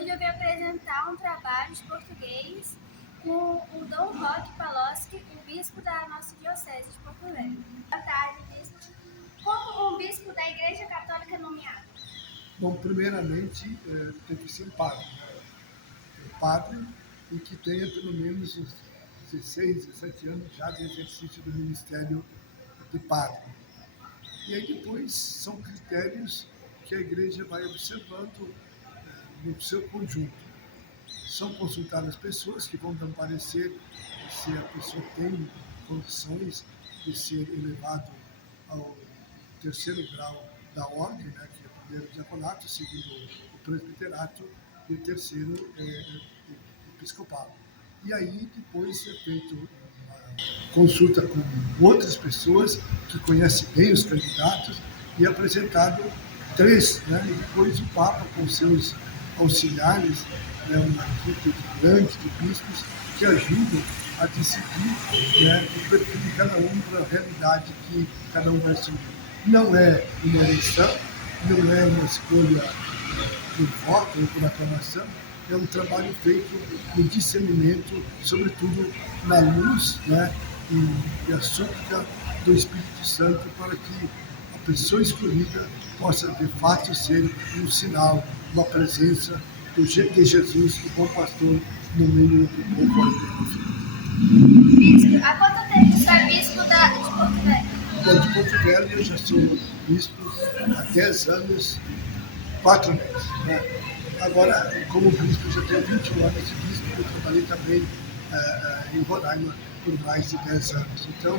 Hoje eu vim apresentar um trabalho de português com o Dom Roque Palocci, o bispo da nossa diocese de Porto Velho. Boa tarde, bispo. Como um bispo da Igreja Católica é nomeado? Bom, primeiramente, tem que ser um padre. Um padre e que tenha pelo menos uns 16, 17 anos já de exercício do ministério de padre. E aí depois são critérios que a igreja vai observando no seu conjunto. São consultadas pessoas que vão dar um parecer se a pessoa tem condições de ser elevado ao terceiro grau da ordem, né, que é o primeiro diaconato, segundo o presbiterato, e o terceiro episcopado. E aí depois é feito uma consulta com outras pessoas que conhecem bem os candidatos e é apresentado 3, né, e depois o Papa com seus auxiliares, né, uma equipe grande de bispos que ajudam a decidir, né, o perfil de cada um para a realidade que cada um vai assumir. Não é uma eleição, não é uma escolha por voto ou por aclamação, é um trabalho feito no discernimento, sobretudo na luz, né, e a súplica do Espírito Santo para que a pessoa escolhida possa de fato ser um sinal, uma presença de Jesus, o bom pastor, no meio do povo. Bispo, há quanto tempo você é bispo de Porto Velho? Bom, de Porto Velho eu já sou bispo há 10 anos, 4 meses. Né? Agora, como bispo, eu já tenho 21 anos de bispo, eu trabalhei também em Roraima por mais de 10 anos. Então,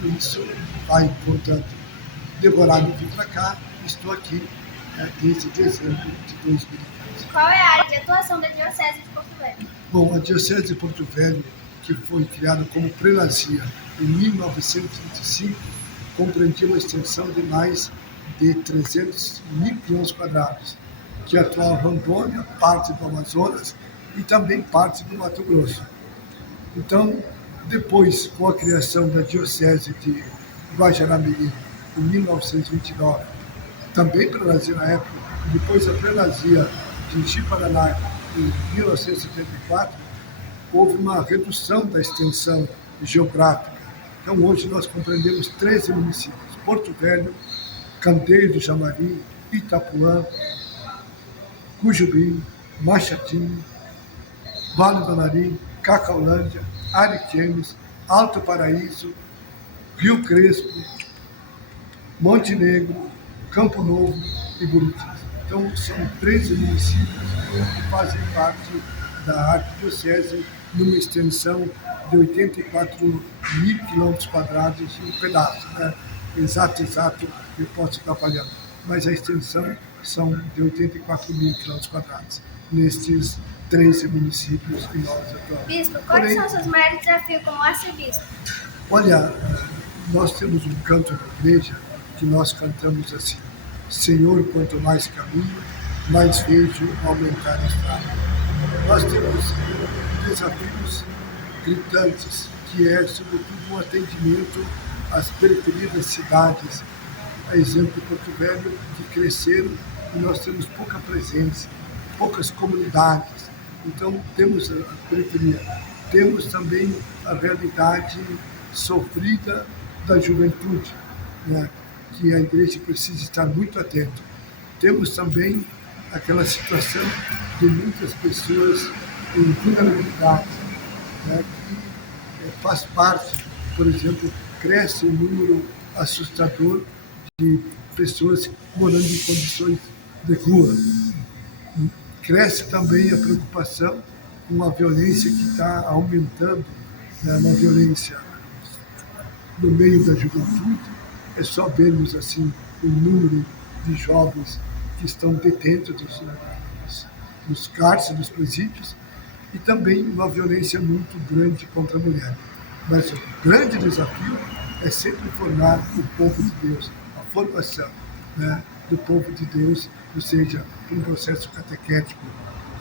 tudo isso vai contando. De Roraima vim para cá, estou aqui desde dezembro de 2015. Qual é a área de atuação da Diocese de Porto Velho? Bom, a Diocese de Porto Velho, que foi criada como prelazia em 1925, compreendia uma extensão de mais de 300 mil quilômetros quadrados, que atuava em Rondônia, parte do Amazonas e também parte do Mato Grosso. Então, depois, com a criação da Diocese de Guajará-Mirim, em 1929, também prelazia na época, depois a prelazia de Ji-Paraná, em 1974, houve uma redução da extensão geográfica. Então, hoje nós compreendemos 13 municípios: Porto Velho, Candeeiro do Jamari, Itapuã, Cujubim, Machatim, Vale do Anari, Cacaulândia, Ariquemes, Alto Paraíso, Rio Crespo, Monte Negro, Campo Novo e Buritis. Então, são 13 municípios que fazem parte da arquidiocese numa extensão de 84 mil quilômetros quadrados e um pedaço, né? Exato, eu posso estar falhando, mas a extensão são de 84 mil quilômetros quadrados, nestes 13 municípios que nós atuamos. Bispo, quais são os seus maiores desafios como arcebispo? Olha, nós temos um canto na igreja que nós cantamos assim: Senhor, quanto mais caminho, mais vejo aumentar a estrada. Nós temos desafios gritantes, que é, sobretudo, um atendimento às periferias das cidades. A exemplo de Porto Velho, que cresceram e nós temos pouca presença, poucas comunidades. Então, temos a periferia. Temos também a realidade sofrida da juventude, né, que a igreja precisa estar muito atenta. Temos também aquela situação de muitas pessoas em vulnerabilidade, né, que faz parte, por exemplo, cresce o número assustador de pessoas morando em condições de rua. Cresce também a preocupação com a violência que está aumentando, né, uma violência no meio da juventude. É só vermos assim o número de jovens que estão detentos nos cárceres, nos presídios, e também uma violência muito grande contra a mulher. Mas o grande desafio é sempre formar o povo de Deus, a formação, né, do povo de Deus, ou seja, por um processo catequético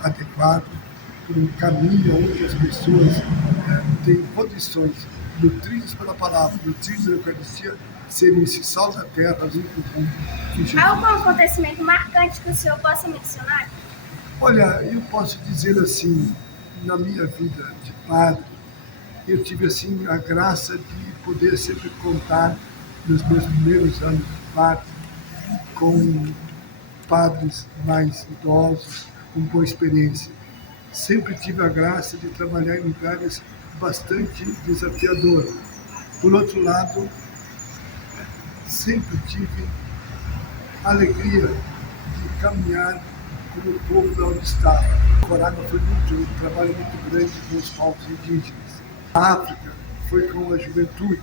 adequado, por um caminho onde as pessoas têm condições, nutridas pela palavra, nutridas pela Eucaristia, serem esse sal da terra, luz do mundo. Há algum acontecimento marcante que o senhor possa mencionar? Olha, eu posso dizer assim, na minha vida de padre, eu tive assim a graça de poder sempre contar nos meus primeiros anos de padre com padres mais idosos, com boa experiência. Sempre tive a graça de trabalhar em lugares bastante desafiadores. Por outro lado, sempre tive a alegria de caminhar com o povo da onde estava. Nicarágua foi um trabalho muito grande com os povos indígenas. A África foi com a juventude.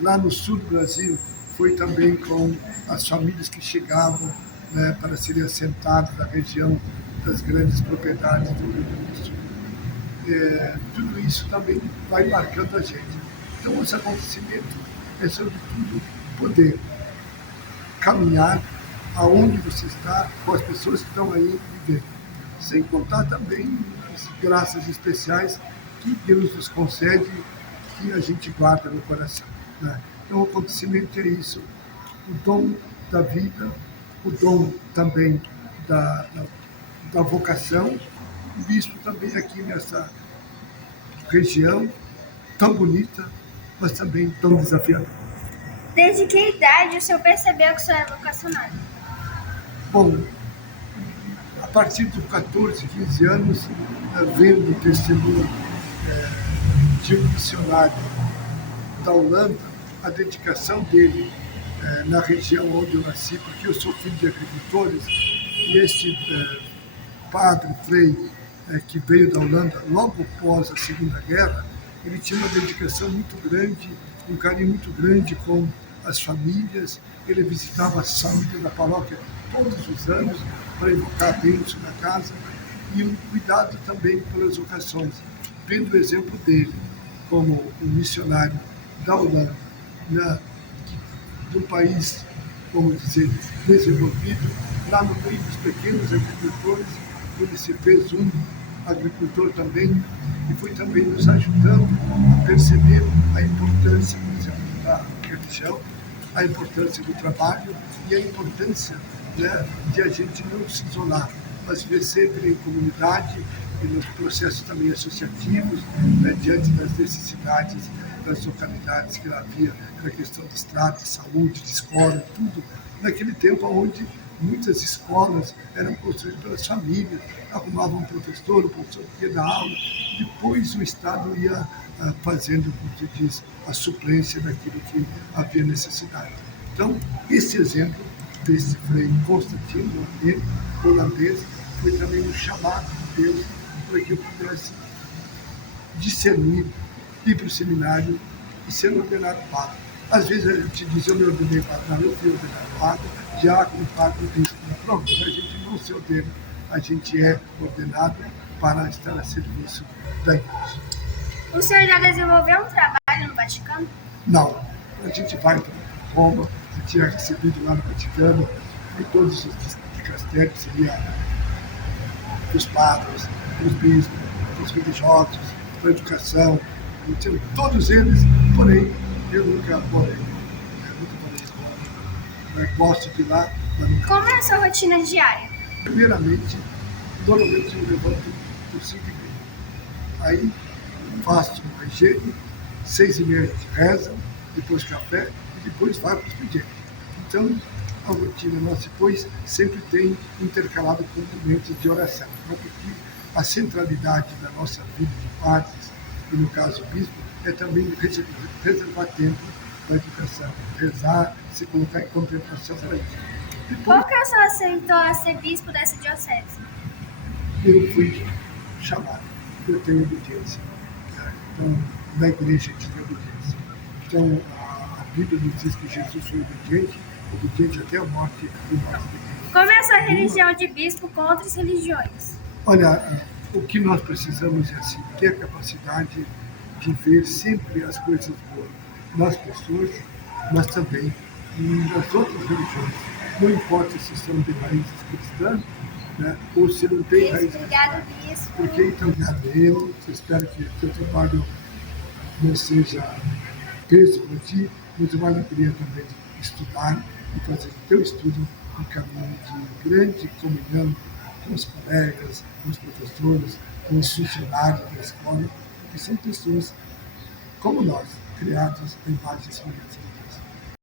Lá no sul do Brasil foi também com as famílias que chegavam, né, para serem assentadas na região das grandes propriedades do Rio Grande do Sul. Tudo isso também vai marcando a gente. Então, esse acontecimento é, sobretudo, poder caminhar aonde você está, com as pessoas que estão aí vivendo. Sem contar também as graças especiais que Deus nos concede, que a gente guarda no coração, né? Então, o acontecimento é isso, o dom da vida, o dom também da vocação, o bispo também aqui nessa região tão bonita, mas também tão desafiadora. Desde que idade o senhor percebeu que o senhor era vocacionado? Bom, a partir dos 14, 15 anos, vendo o testemunho de um missionário da Holanda, a dedicação dele na região onde eu nasci, porque eu sou filho de agricultores, e este padre Frei, que veio da Holanda logo após a Segunda Guerra, ele tinha uma dedicação muito grande, um carinho muito grande com as famílias. Ele visitava as famílias da paróquia todos os anos para invocar a bênção na casa e um cuidado também pelas vocações. Vendo o exemplo dele como um missionário da Holanda, de um país, vamos dizer, desenvolvido, lá no meio dos pequenos agricultores, ele se fez um agricultor também e foi também nos ajudando a perceber a importância, por exemplo, da religião, a importância do trabalho e a importância, né, de a gente não se isolar, mas viver sempre em comunidade e nos processos também associativos, né, diante das necessidades das localidades que havia, na questão de estrada, de saúde, de escola, tudo. Naquele tempo onde muitas escolas eram construídas pelas famílias, arrumavam um professor, o professor ia dar aula, depois o Estado ia fazendo, como se diz, a suplência daquilo que havia necessidade. Então, esse exemplo desse Frei Constantino, holandês, foi também um chamado de Deus para que eu pudesse discernir, ir para o seminário e ser ordenado padre. Às vezes a gente diz, eu me ordenei padre, não, eu fui ordenado padre, diácono, padre, bispo. Pronto, a gente não se ordena, a gente é ordenado para estar a serviço da igreja. O senhor já desenvolveu um trabalho no Vaticano? Não, a gente vai para Roma, a gente é recebido lá no Vaticano, e todos os dicastérios, seria os padres, os bispos, os religiosos, a educação, todos eles, porém, eu nunca morei. Gosto de ir lá, mas nunca. Como é a sua rotina diária? Primeiramente, normalmente eu levanto por 5h30. Aí faço uma higiene, 6h30 a gente reza, depois café e depois vai para o expediente. Então, a rotina nossa depois sempre tem intercalado com momentos de oração, né? Porque a centralidade da nossa vida de padres, e no caso o bispo, é também reservar tempo para a educação, rezar, se colocar em contemplação para isso. Depois, Por que o senhor aceitou a ser bispo dessa diocese? eu fui chamado, eu tenho obediência. Então, na igreja a gente tem obediência. Então, a Bíblia nos diz que Jesus foi obediente até a morte do nosso Deus. Como é a sua religião de bispo com outras religiões? Olha, o que nós precisamos é assim, ter a capacidade de ver sempre as coisas boas nas pessoas, mas também nas outras religiões. Não importa se são de raízes cristãs, né, ou se não tem raízes cristãs. Obrigado, bispo. Porque então, eu espero que o seu trabalho não seja peso para ti, mas uma alegria também de estudar e fazer o teu estudo um caminho de grande comunhão com os colegas, com os professores, com os funcionários da escola, que são pessoas como nós, criados em imagem e semelhança de Deus.